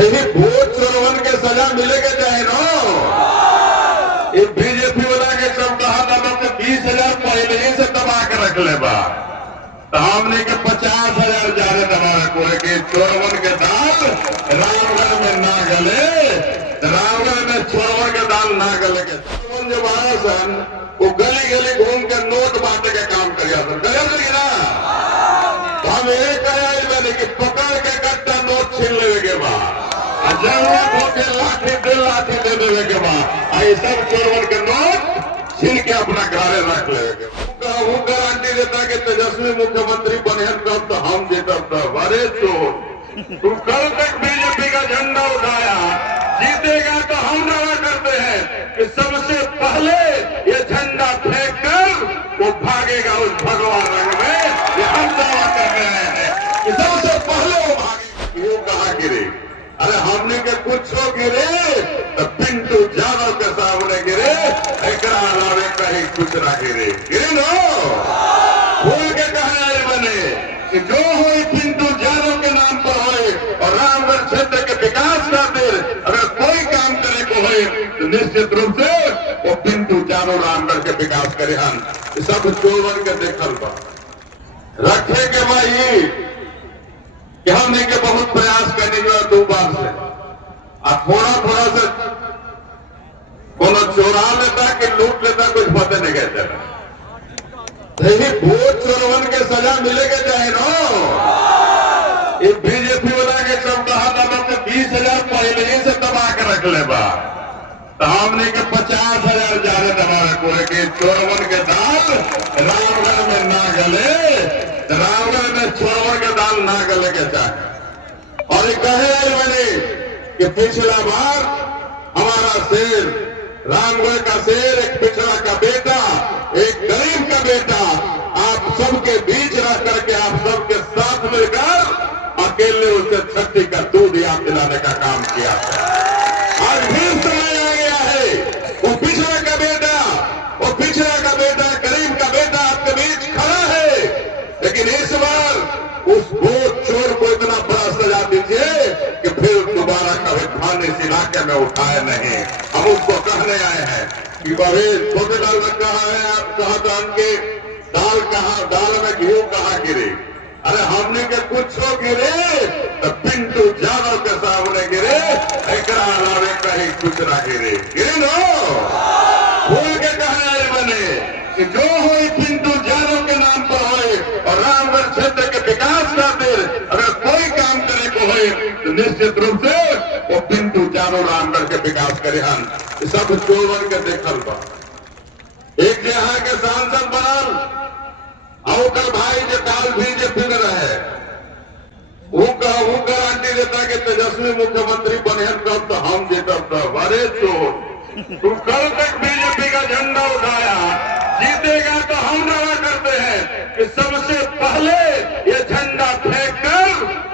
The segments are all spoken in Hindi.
नहीं, वोट चोरवन के सजा मिलेगा चाहे ना। ये बीजेपी वाला के सब कहा था कि 20,000 पहले ही से दबा के रख ले बा, तो हमने के 50,000 ज्यादा दबा रखो है कि चोरवन के दाल रामगढ़ में ना गले, रामगढ़ में चोरवन के दाल ना गले के चोरवन जो आया सन वो गली गली घूम के नोट बांटे के काम कर ना। तो हम ये कहे मैंने कि पकड़ के कट्टा नोट छीन लेवे के बाद जरूरत होके लाठी दे देवे के बाद आई सब चोरवन के नोट छीन के अपना घरे रख लेवे के बाद वो गारंटी देता कि तेजस्वी मुख्यमंत्री बने तब तो हम जीतब तब। अरे चोर, तू कल तक बीजेपी का झंडा उठाया, जीतेगा तो हम दावा करते हैं कि सबसे पहले ये झंडा फेंक कर वो भागेगा उस भगवान रंग में। ये हम दावा कर रहे हैं कि सबसे पहले वो भागेगा। वो कहा गिरे, अरे हमने के कुछ गिरे तो पिंटू यादव के सामने गिरे, एक अलावे कहीं कुछ ना गिरे नो। भूल के कहना बने कि जो हो पिंटू यादव के नाम पर हो और रामगढ़ क्षेत्र के विकास खातिर अगर कोई काम करे को हो तो निश्चित रूप से वो पिंटू यादव रामगढ़ के विकास करे। हम सब चोरवन के देखल बा रखे के भाई कि हमने के बहुत प्रयास करने के 2 बार से थोड़ा से कोनो चोरा लेता कि लूट लेता कुछ पता नहीं कहते। नहीं, वोट चोरवन के सजा मिलेगा चाहे ना। ये बीजेपी वाला के सब कहा था कि 20,000 पहले ही से दबा के रख ले बा, तो हमने के 50,000 ज्यादा दबा रखो है कि चोरवन के दाल रामगढ़ में ना गले, रामगढ़ में चोरवन के दाल ना गले के चाहे। और ये कहे मैंने कि पिछला बार हमारा शेर, रामगढ़ का शेर, एक पिछड़ा का बेटा, एक गरीब का बेटा आप सबके बीच रह करके आप सबके साथ मिलकर अकेले उसे छठी का दूध याद दिलाने का काम किया। आज फिर समय आ गया है, वो पिछड़ा का बेटा, वो पिछड़ा का बेटा, गरीब का बेटा आपके बीच खड़ा है, लेकिन इस बार उस वोट चोर को इतना बड़ा सजा दीजिए कि फिर दोबारा कभी थाने इस इलाके में उठाए नहीं। हम उसको कहने आए हैं कि भाई छोटे लाल ने कहा है, आप कहा था उनके दाल कहा, दाल में घी कहा गिरे। अरे हमने के कुछ गिरे तो पिंटू यादव के सामने गिरे, एक अलावे कहीं कुछ ना गिरे नो। भूल के कहना बने कि जो हो पिंटू यादव के नाम पर हो और रामगढ़ क्षेत्र के विकास खातिर अगर कोई काम करे को हो तो निश्चित रूप से वो पिंटू यादव रामगढ़ के विकास करे। हम सब चोरवन के देखल बा। एक यहाँ के सांसद बनल और भाई जो काल बीजेपी में रहे, वो गारंटी देता कि तेजस्वी मुख्यमंत्री बने तब तो हम जीतब तब। अरे चोर, तू कल तक बीजेपी का झंडा उठाया, जीतेगा तो हम दावा करते हैं कि सबसे पहले ये झंडा फेंक कर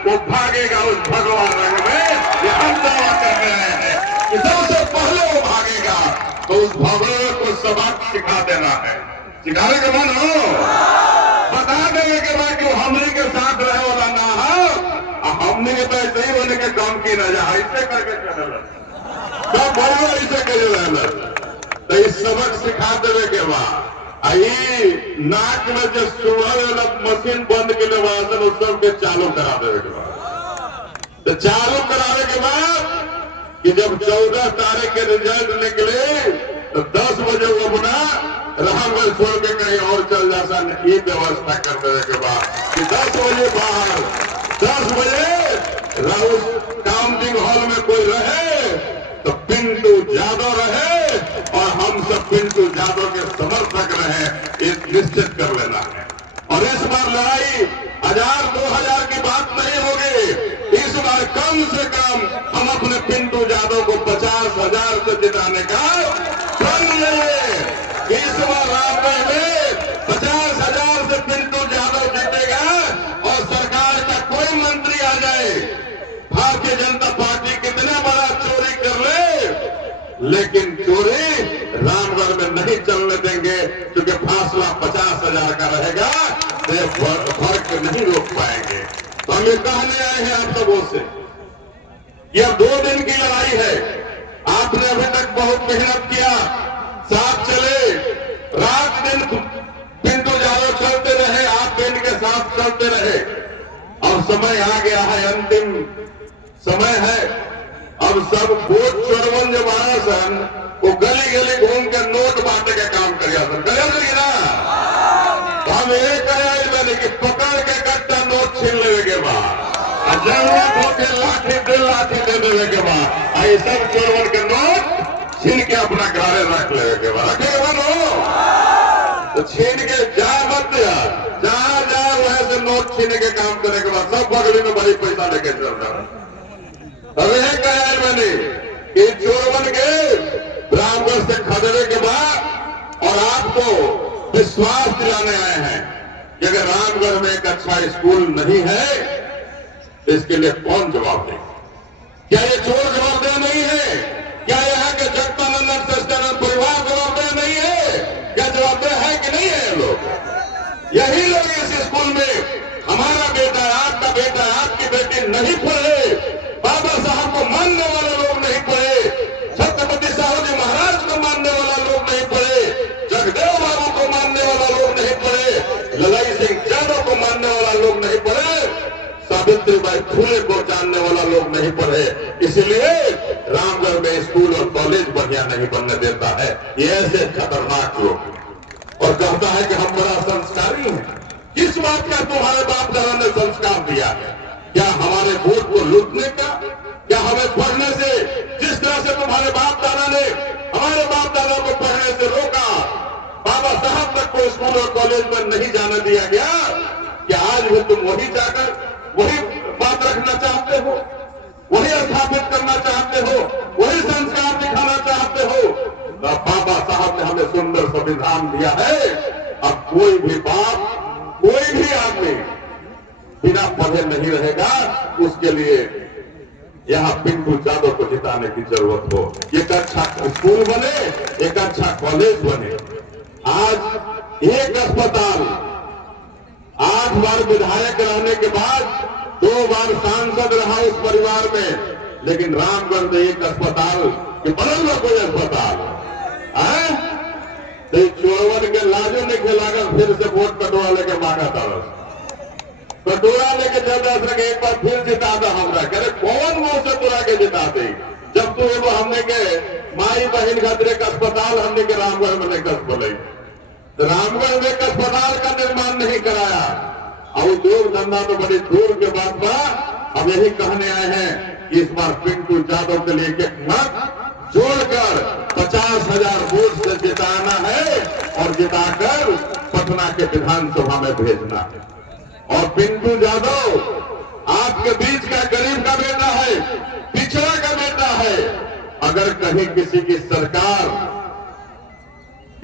वो भागेगा उस भगवान रंग में। ये हम दावा कर रहे हैं कि सबसे पहले वो भागेगा, तो उस भगवान को सबक सिखा देना है। सिखाने के मन हो, बता देने के बाद कि हमने के साथ रहे वाला ना हो, हमने के तो ऐसे ही होने के काम की ना जाए, ऐसे करके चल सब बोलो ऐसे करे। तो इस सबक सिखा देने के बाद आई नाक में जो सुबह वाला मशीन बंद के लिए वासन उस सबके चालू करा देने के बाद, तो चालू कराने के बाद कि जब 14 तारीख के रिजल्ट निकले तो 10 बजे वो अपना रामगढ़ छोड़ के कहीं और चल जाता, ये व्यवस्था कर देने के बाद कि 10 बजे बाहर, 10 बजे राउस काउंटिंग हॉल में कोई रहे तो पिंटू यादव रहे और हम सब पिंटू यादव के समर्थक रहे, ये निश्चित कर लेना है। और इस बार लड़ाई 1000-2000 की बात नहीं होगी, इस बार कम से कम हम अपने पिंटू यादव को 50,000 से जिताने का प्रण लेंगे। इस बार रामगढ़ में 50,000 से पिंटू यादव जीतेगा और सरकार का कोई मंत्री आ जाए, भारतीय जनता पार्टी कितना बड़ा चोरी कर ले, लेकिन चोरी रामगढ़ में नहीं चलने देंगे, क्योंकि फासला 50,000 का रहेगा, तो फर्क नहीं रोक पाएंगे। तो हम ये कहने आए हैं आप सबों से ये अब 2 दिन की लड़ाई है। आपने अभी तक बहुत मेहनत किया, साथ चले, रात दिन पिंटू यादव चलते रहे, आप इनके साथ चलते रहे। अब समय आ गया है, अंतिम समय है। अब सब वोट चोरवन जो आया सन, वो गली गली घूम के नोट बांटे का काम करिया सन, करिए ना। हम ये कहे मैंने कि पकड़ के कट्टा नोट छीन लेवे के बाद, जरूरत हो के लाठी दे देवे के बाद, आई सब चोरवन के नोट छीन के अपना घरे रख लेवे के बाद, रखे बनो तो छीन के जा मत यार, जहां जाए वहां से नोट छीने के काम करे के बाद सब बगली में बड़ी पैसा लेके चल रहा है। अब यह कहा है मैंने कि चोरवन के रामगढ़ से खदेड़े के बाद और आपको विश्वास दिलाने आए हैं कि अगर रामगढ़ में एक अच्छा स्कूल नहीं है तो इसके लिए कौन जवाब दे? क्या ये चोर जवाबदेह नहीं है? क्या यहाँ के जगतानंदन सच्चिदानंद परिवार जवाबदेह नहीं है? क्या जवाबदेह है कि नहीं है? ये लोग, यही लोग इस स्कूल में हमारा बेटा, आपका बेटा, आपकी बेटी नहीं पढ़े, बाबा साहब को मानने वाले लोग नहीं पढ़े, छत्रपति साहू जी महाराज को मानने वाला लोग नहीं पढ़े, जगदेव बाबू को मानने वाला लोग नहीं पढ़े, ललाई सिंह यादव को मानने वाला लोग नहीं पढ़े, सावित्रीबाई फुले को जानने वाला लोग नहीं पढ़े। इसलिए रामगढ़ में स्कूल और कॉलेज बढ़िया नहीं बनने देता है ये ऐसे खतरनाक लोग। और कहता है कि हम बड़ा संस्कारी हैं। किस बात का तुम्हारे बाप दादा ने संस्कार दिया है? क्या हमारे वोट को लूटने का? क्या हमें पढ़ने से, जिस तरह से तुम्हारे बाप दादा ने हमारे बाप दादा को पढ़ने से रोका, बाबा साहब तक को स्कूल और कॉलेज में नहीं जाने दिया गया, क्या आज भी तुम वही जाकर वही बात रखना चाहते हो, वही स्थापित करना चाहते हो, वही संस्कार दिखाना चाहते हो? बाबा साहब ने हमें सुंदर संविधान दिया है। अब कोई भी बाप, कोई भी आदमी बिना पढ़े नहीं रहेगा। उसके लिए यहाँ पिंटू यादव को जिताने की जरूरत हो, एक अच्छा स्कूल बने, एक अच्छा कॉलेज बने। आज एक अस्पताल, 8 बार विधायक रहने के बाद 2 बार सांसद रहा उस परिवार में, लेकिन रामगढ़ में एक अस्पताल कि बनल में कोई अस्पताल है तो चोरवन के लाजो नहीं खेलागा, फिर से वोट कटोरा लेके मांगा था, कटोरा लेके चलता सके एक बार फिर जिता दो हमरा, करे कौन मुंह से तोरा के जिता दे? जब तू एगो हमने के माई बहन खातिर एक अस्पताल हमने के रामगढ़ में नहीं कस बोले, रामगढ़ में एक अस्पताल का निर्माण नहीं कराया। और दूर धंधा तो बड़ी दूर के बाद बा। अब यही कहने आए हैं कि इस बार पिंटू यादव के लिए एक मत जोड़कर 50,000 वोट से जिताना है और जिताकर पटना के विधानसभा में भेजना है। और पिंटू यादव आपके बीच का गरीब का बेटा है, पिछड़ा का बेटा है। अगर कहीं किसी की सरकार,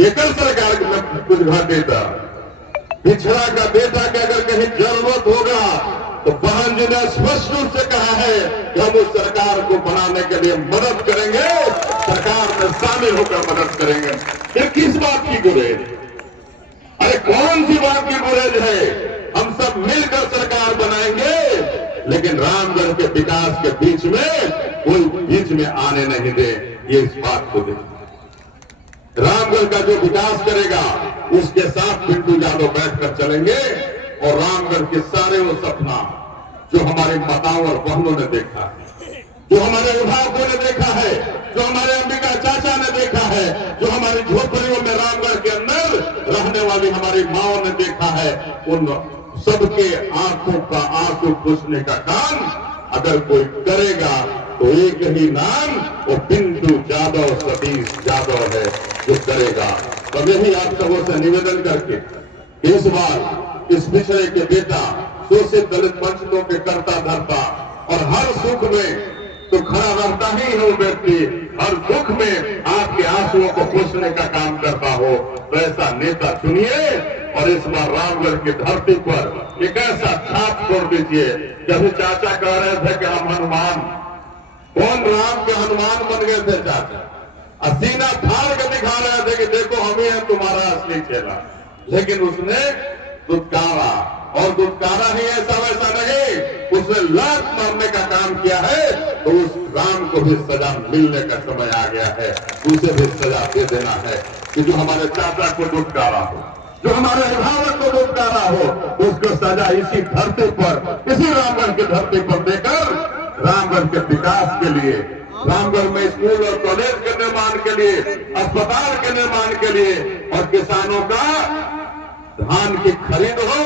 एकल सरकार में कुछ घटेगा, पिछड़ा का बेटा के अगर कहीं जरूरत होगा तो बहन जी ने स्पष्ट रूप से कहा है कि हम उस सरकार को बनाने के लिए मदद करेंगे, सरकार में शामिल होकर मदद करेंगे। ये किस बात की गुरेज? अरे कौन सी बात की गुरेज है? हम सब मिलकर सरकार बनाएंगे, लेकिन रामगढ़ के विकास के बीच में कोई बीच में आने नहीं दे। ये इस बात को दे, रामगढ़ का जो विकास करेगा उसके साथ पिंटू यादव बैठकर चलेंगे और रामगढ़ के सारे वो सपना जो हमारे माताओं और बहनों ने देखा है, जो हमारे अभिभावकों ने देखा है, जो हमारे अंबिका चाचा ने देखा है, जो हमारी झोपड़ियों में रामगढ़ के अंदर रहने वाली हमारी माओ ने देखा है, उन सबके आंखों का आंसू पूछने का काम अगर कोई करेगा तो एक ही नाम वो पिंटू यादव, सतीश यादव है जो करेगा। तो यही आप सबों से निवेदन करके इस बार इस पिछड़े के बेटा, शोषित दलित वंचितों के करता धरता और हर सुख में तो खड़ा रहता ही है वो व्यक्ति, हर दुख में आपके आंसुओं को पोषने का काम करता हो, तो ऐसा नेता चुनिए और इस बार रामगढ़ की धरती पर एक ऐसा छाप छोड़ दीजिए। जब चाचा कह रहे थे कि हम हनुमान, कौन राम के हनुमान बन गए थे चाचा, सीना फाड़ के दिखा रहे थे कि देखो हम ही हैं तुम्हारा असली चेला, लेकिन उसने दुत्कारा और दुत्कारा ही ऐसा वैसा नहीं, उसने लात मारने का काम किया है, तो उस राम को भी सजा मिलने का समय आ गया है। उसे भी सजा दे देना है कि जो हमारे चाचा को दुत्कारा हो, जो हमारे अभिभावक को दुत्कारा हो, उसको सजा इसी धरती पर, इसी रामगढ़ की धरती पर देकर रामगढ़ के विकास के लिए, रामगढ़ में स्कूल और कॉलेज के निर्माण के लिए, अस्पताल के निर्माण के लिए और किसानों का धान की खरीद हो,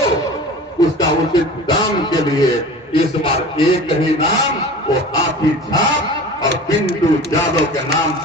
उसका उचित दाम के लिए इस बार एक ही नाम, वो हाथी छाप और पिंटू यादव के नाम से